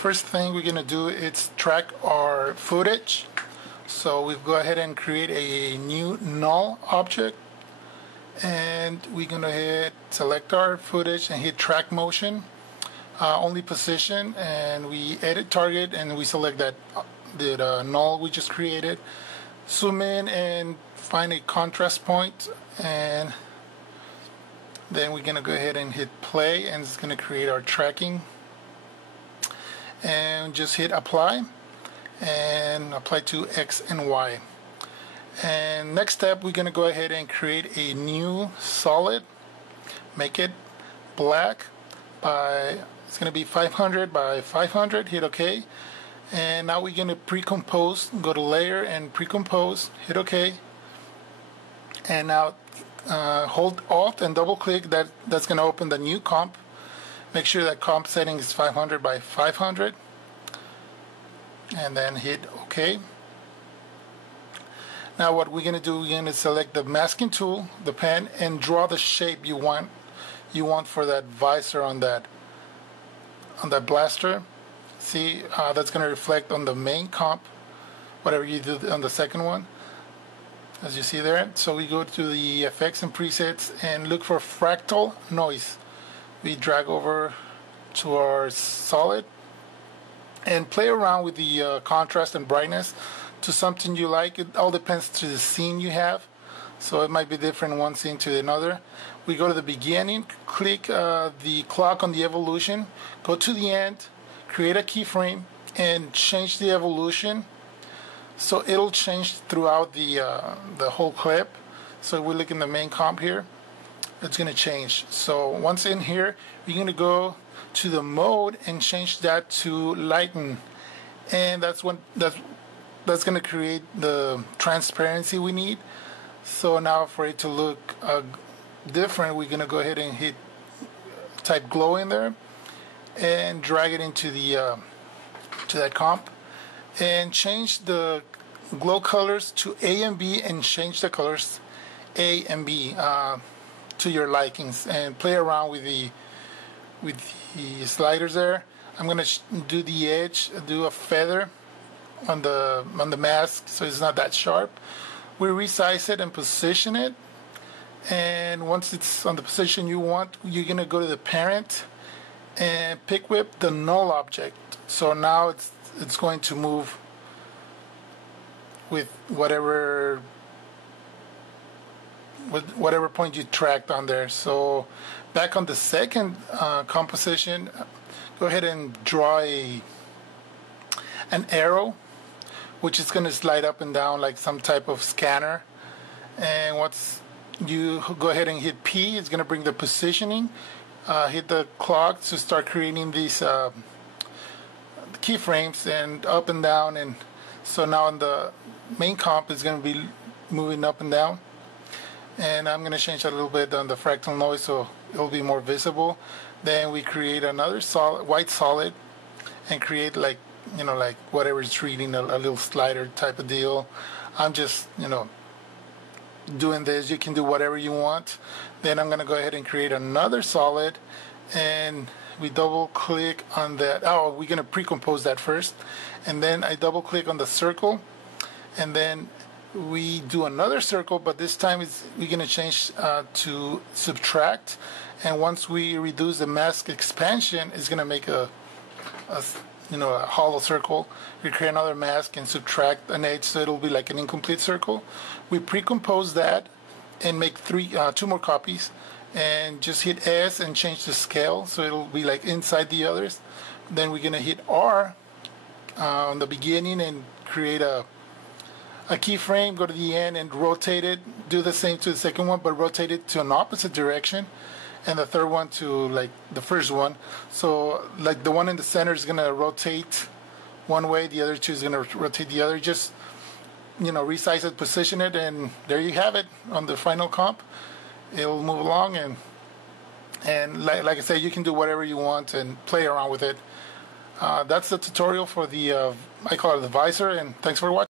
first thing we're gonna do is track our footage. So we'll go ahead and create a new null object, and we're gonna hit select our footage and hit track motion, only position, and we edit target and we select that the null we just created. Zoom in and find a contrast point, and then we're gonna go ahead and hit play, and it's gonna create our tracking. And just hit apply and apply to X and Y. And next step, we're gonna go ahead and create a new solid, make it black by, it's gonna be 500 by 500, hit OK. And now we're gonna pre-compose, go to layer and pre-compose, hit OK. And now hold Alt and double click, that's gonna open the new comp. Make sure that comp setting is 500 by 500, and then hit OK. Now what we're going to do, we're going to select the masking tool, the pen, and draw the shape you want for that visor on that blaster. See, that's going to reflect on the main comp, whatever you do on the second one, as you see there. So we go to the effects and presets and look for fractal noise. We drag over to our solid and play around with the contrast and brightness to something you like. It all depends to the scene you have, so it might be different one scene to another. We go to the beginning, click the clock on the evolution, go to the end, create a keyframe, and change the evolution so it'll change throughout the whole clip. So we look in the main comp here, it's going to change. So once in here, you're going to go to the mode and change that to lighten, and that's going to create the transparency we need. So now for it to look different, we're going to go ahead and type glow in there and drag it into the to that comp, and change the glow colors to A and B, and change the colors A and B to your likings, and play around with the sliders there. I'm gonna do the edge, do a feather on the mask so it's not that sharp. We resize it and position it, and once it's on the position you want, you're gonna go to the parent and pick whip the null object. So now it's going to move with whatever point you tracked on there. So back on the second composition, go ahead and draw an arrow which is going to slide up and down like some type of scanner. And once you go ahead and hit P, it's going to bring the positioning. Hit the clock to start creating these keyframes, and up and down. And so now on the main comp is going to be moving up and down. And I'm going to change a little bit on the fractal noise so it'll be more visible. Then we create another white solid and create like whatever it's reading, a little slider type of deal. I'm just doing this. You can do whatever you want. Then I'm going to go ahead and create another solid, and we double click on that. Oh, we're going to pre-compose that first, and then I double click on the circle, and then we do another circle, but this time we're going to change to subtract. And once we reduce the mask expansion, it's going to make a hollow circle. We create another mask and subtract an edge, so it'll be like an incomplete circle. We pre-compose that and make two more copies, and just hit S and change the scale so it'll be like inside the others. Then we're going to hit R on the beginning and create a keyframe, go to the end and rotate it. Do the same to the second one, but rotate it to an opposite direction, and the third one to like the first one. So like the one in the center is going to rotate one way, the other two is going to rotate the other. Just resize it, position it, and there you have it on the final comp. It'll move along, and like I said, you can do whatever you want and play around with it. That's the tutorial for the I call it the visor, and thanks for watching.